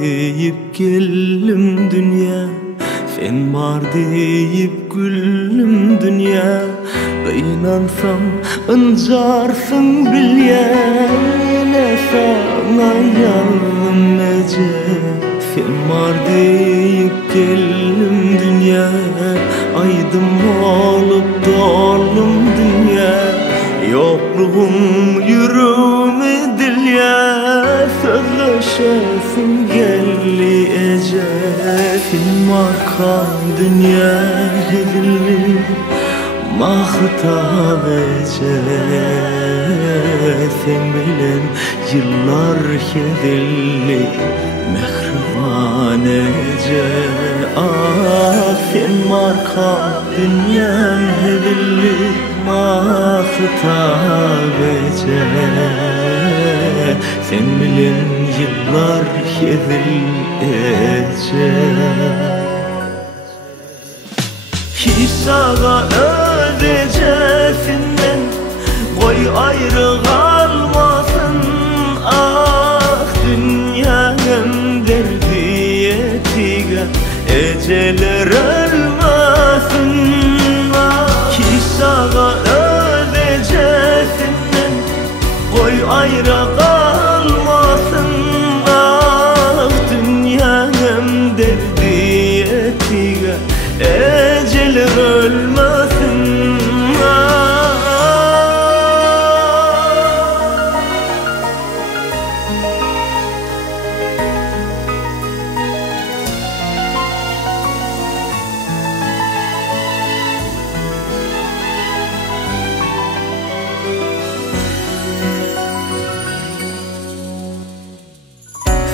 deyip geldim dünya, sen var deyip güldüm dünya. İnansam ıncarsın bilye, yine sana yandım ece. Sen var deyip geldim dünya, aydım olup doldum dünya. Yokluğum yüreğime dilye, sözleşesin gelli ece. Sen marka dünya hedilli, mahtab ece. Sen bilen yıllar hedilli, mehriban ece. Ah sen marka dünya hedilli, mahtab ece. Sen bilen yıllar hedilli ece. Hissaga ödecesinden koy ayrı kalmasın. Ah dünyanın derdiyetiga eceler ölmesin. Ah hissaga ödecesinden koy ayrı kalmasın. Ah dünyanın derdiyetiga eceler ölmesin.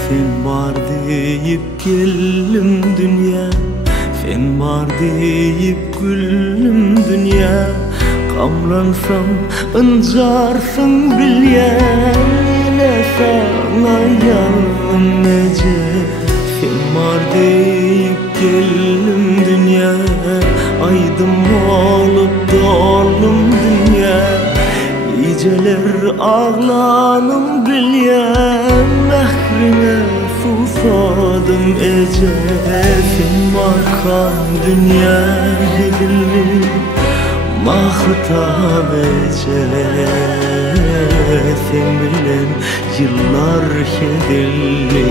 Sen var deyip geldim dünya, sen var deyip güldüm dünya. Kamlansam ıncarsın bilye, yine sana yandım ece. Sen var deyip geldim dünya, aydım olup doldum dünya. Geceler ağlanım bilye, mehrine susadım ece. Sen marka dünya hedilli, mahtab ece. Sen bilen yıllar hedilli,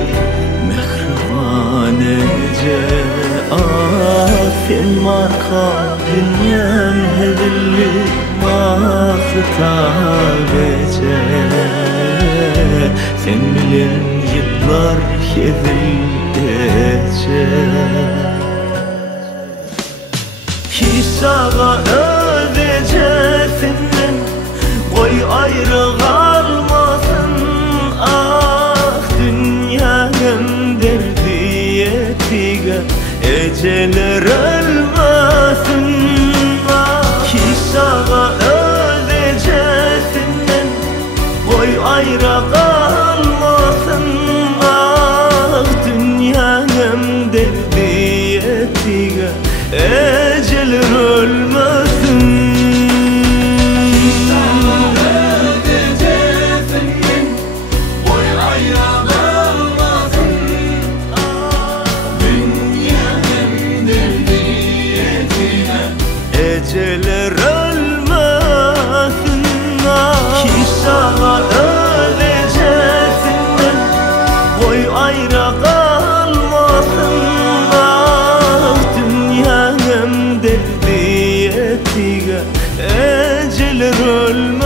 mehriban ece. Ah sen marka dünya hedilli, mahtab ece. Sen bilen yıllar hedilli ece. Hissaga ödecesinden koy ayrı kalmasın. Ah dünyanın derdiyetiga eceler ölmesin. Ah hissaga ödecesinden koy ayrı kalmasın. Ah dünyanın derdiyetiga eceler ölmesin. Eceler ölmesin. Hissaga ödecesinden koy ayrı kalmasın. Ah dünyanın derdiyetiga eceler ölmesin.